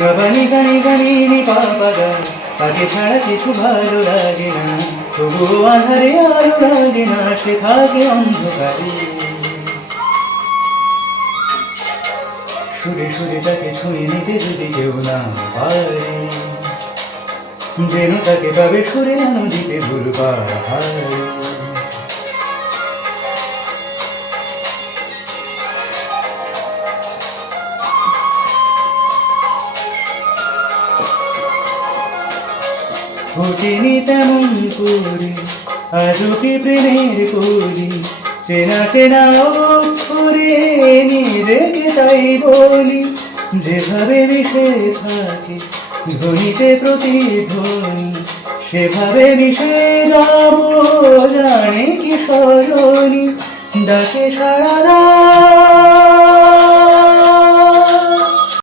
গাবানি গানি গানি নি পাপা গা, তাকে ছাড়া কিছু ভালো লাগে না, তবুও আধারে আলো লাগে না, সে থাকে অন্ধকারে। সুরে সুরে তাকে ছুঁয়ে নিতে যদি কেউ না পারে, যেন তাকে পাবে সুরে নদীতে ভুল পাহাড়ে। ঘটেনি তেমন করে আজও কি প্রেমের করি, চেনা চেনা অক্ষরে নিজেকে তাই বলি, যেভাবে মিশে থাকে ধ্বনিতে প্রতিধ্বনি, সেভাবে মিশে যাব জানে কি সজনি, ডাকে সারা